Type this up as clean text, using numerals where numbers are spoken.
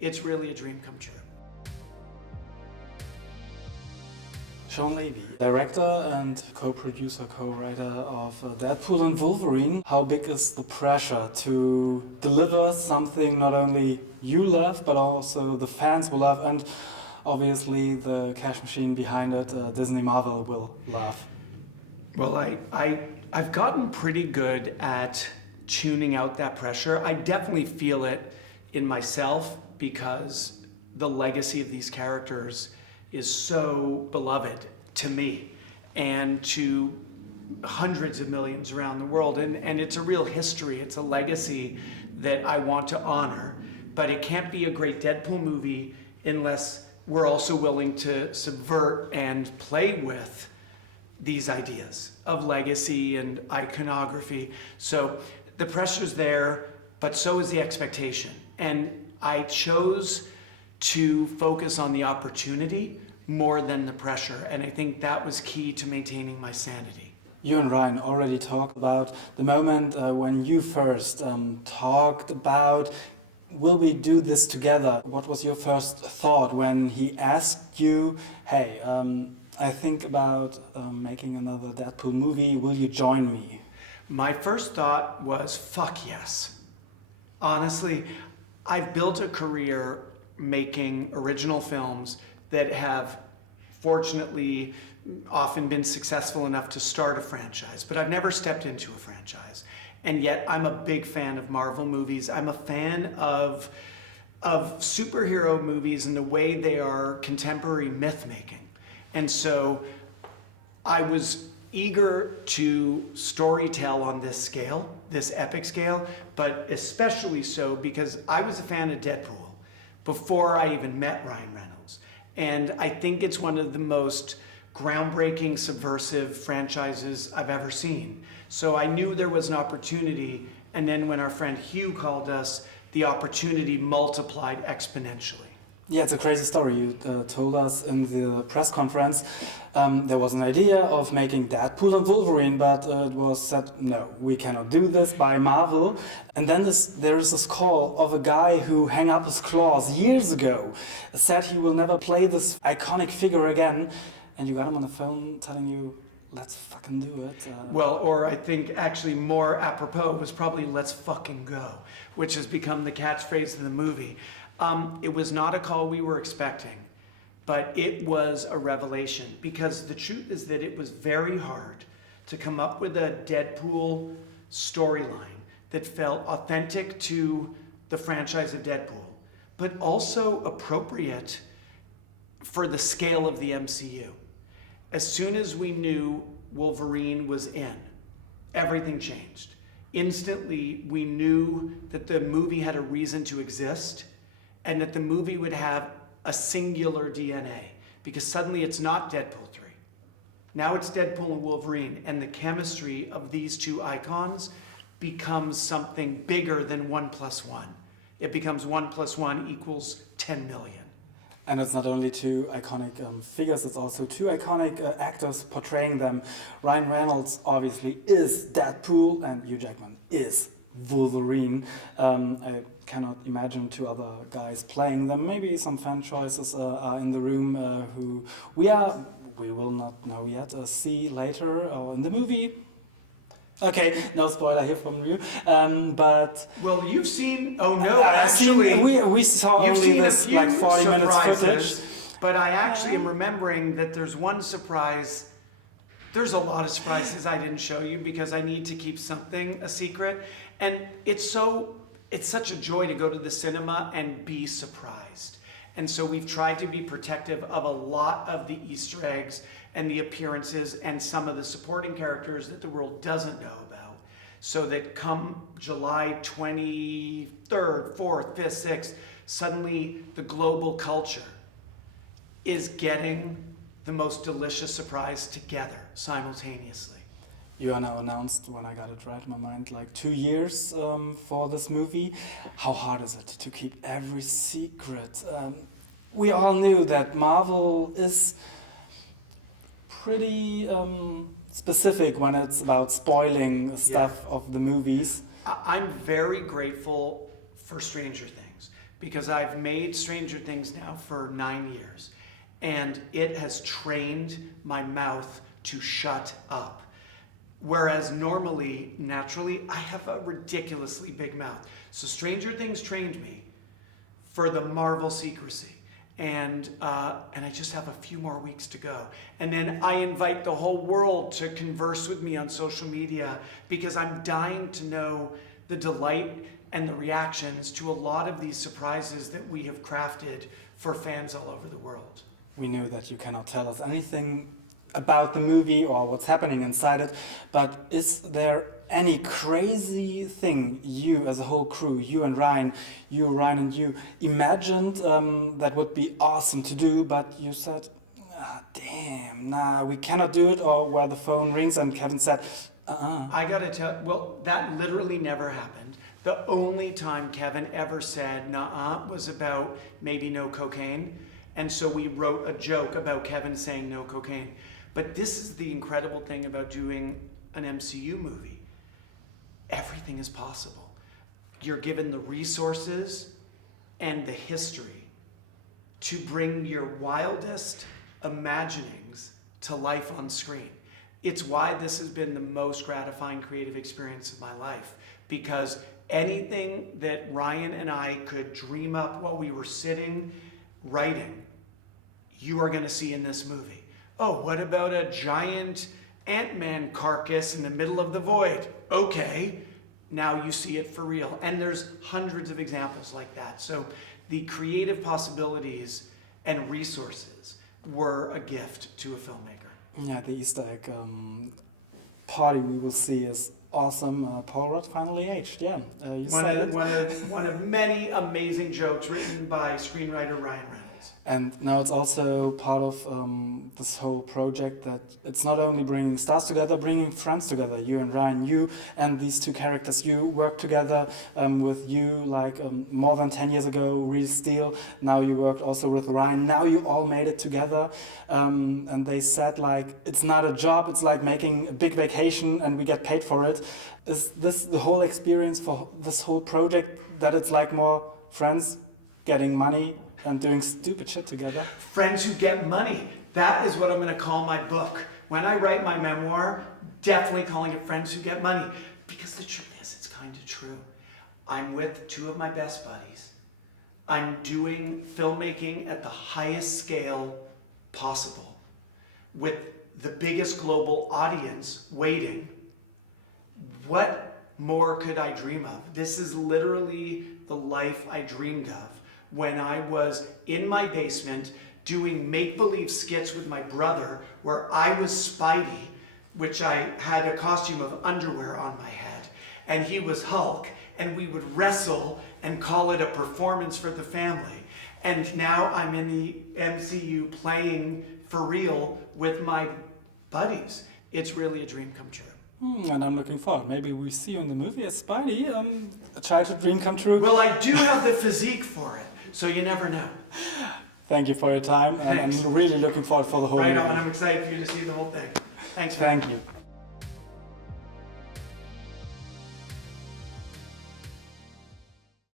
it's really a dream come true. Shawn Levy, director and co-producer, co-writer of Deadpool and Wolverine. How big is the pressure to deliver something not only you love, but also the fans will love, and obviously the cash machine behind it, Disney Marvel, will love? Well, I've gotten pretty good at tuning out that pressure. I definitely feel it in myself because the legacy of these characters is so beloved to me and to hundreds of millions around the world. And it's a real history, it's a legacy that I want to honor. But it can't be a great Deadpool movie unless we're also willing to subvert and play with these ideas of legacy and iconography. So the pressure's there, but so is the expectation. And I chose to focus on the opportunity more than the pressure. And I think that was key to maintaining my sanity. You and Ryan already talked about the moment when you first talked about, will we do this together? What was your first thought when he asked you, hey, I think about making another Deadpool movie, will you join me? My first thought was, fuck yes. Honestly, I've built a career making original films that have fortunately often been successful enough to start a franchise, but I've never stepped into a franchise. And yet I'm a big fan of Marvel movies. I'm a fan of superhero movies and the way they are contemporary myth making. And so I was eager to storytell on this scale, this epic scale, but especially so because I was a fan of Deadpool before I even met Ryan Reynolds. And I think it's one of the most groundbreaking, subversive franchises I've ever seen. So I knew there was an opportunity, and then when our friend Hugh called us, the opportunity multiplied exponentially. Yeah, it's a crazy story. You told us in the press conference there was an idea of making Deadpool and Wolverine, but it was said, no, we cannot do this by Marvel. And then there is this call of a guy who hung up his claws years ago, said he will never play this iconic figure again, and you got him on the phone telling you, let's fucking do it. Well, or I think actually more apropos was probably let's fucking go, which has become the catchphrase of the movie. It was not a call we were expecting, but it was a revelation because the truth is that it was very hard to come up with a Deadpool storyline that felt authentic to the franchise of Deadpool, but also appropriate for the scale of the MCU. As soon as we knew Wolverine was in, everything changed. Instantly, we knew that the movie had a reason to exist and that the movie would have a singular DNA, because suddenly it's not Deadpool 3. Now it's Deadpool and Wolverine, and the chemistry of these two icons becomes something bigger than 1 + 1. It becomes 1 + 1 = 10 million. And it's not only two iconic figures, it's also two iconic actors portraying them. Ryan Reynolds obviously is Deadpool, and Hugh Jackman is Wolverine. I cannot imagine two other guys playing them. Maybe some fan choices are in the room who we will not know yet, see later or in the movie. Okay, no spoiler here from you, but... Well, you've seen... Oh no, actually... We saw only this like 40 minutes footage. But I actually am remembering that there's one surprise. There's a lot of surprises I didn't show you because I need to keep something a secret. And it's such a joy to go to the cinema and be surprised. And so we've tried to be protective of a lot of the Easter eggs and the appearances and some of the supporting characters that the world doesn't know about. So that come July 23rd, 4th, 5th, 6th, suddenly the global culture is getting the most delicious surprise together simultaneously. You are now announced, when I got it right in my mind, like 2 years for this movie. How hard is it to keep every secret? We all knew that Marvel is pretty specific when it's about spoiling stuff of the movies. I'm very grateful for Stranger Things because I've made Stranger Things now for 9 years, and it has trained my mouth to shut up. Whereas normally, naturally, I have a ridiculously big mouth. So Stranger Things trained me for the Marvel secrecy. And I just have a few more weeks to go. And then I invite the whole world to converse with me on social media, because I'm dying to know the delight and the reactions to a lot of these surprises that we have crafted for fans all over the world. We know that you cannot tell us anything about the movie or what's happening inside it, but is there any crazy thing you as a whole crew, you and Ryan, and you imagined that would be awesome to do, but you said, damn, nah, we cannot do it, or where the phone rings and Kevin said, I gotta tell, well, that literally never happened. The only time Kevin ever said nah was about maybe no cocaine. And so we wrote a joke about Kevin saying no cocaine. But this is the incredible thing about doing an MCU movie. Everything is possible. You're given the resources and the history to bring your wildest imaginings to life on screen. It's why this has been the most gratifying creative experience of my life, because anything that Ryan and I could dream up while we were sitting writing, you are going to see in this movie. Oh, what about a giant Ant-Man carcass in the middle of the void? Okay, now you see it for real. And there's hundreds of examples like that. So the creative possibilities and resources were a gift to a filmmaker. Yeah, the Easter egg party we will see is awesome. Paul Rudd finally aged, yeah. One of many amazing jokes written by screenwriter Ryan Reynolds. And now it's also part of this whole project that it's not only bringing stars together, bringing friends together. You and Ryan, you and these two characters, you worked together with you like more than 10 years ago, Real Steel. Now you worked also with Ryan. Now you all made it together. And they said like, it's not a job, it's like making a big vacation and we get paid for it. Is this the whole experience for this whole project, that it's like more friends getting money and doing stupid shit together? Friends who get money. That is what I'm going to call my book. When I write my memoir, definitely calling it Friends Who Get Money. Because the truth is, it's kind of true. I'm with two of my best buddies. I'm doing filmmaking at the highest scale possible, with the biggest global audience waiting. What more could I dream of? This is literally the life I dreamed of when I was in my basement doing make-believe skits with my brother, where I was Spidey, which I had a costume of underwear on my head, and he was Hulk, and we would wrestle and call it a performance for the family. And now I'm in the MCU playing for real with my buddies. It's really a dream come true. And I'm looking forward. Maybe we see you in the movie as Spidey. A childhood dream come true. Well, I do have the physique for it, so you never know. Thank you for your time, and I'm really looking forward for the whole movie. Right on, I'm excited for you to see the whole thing. Thanks, man. Thank you.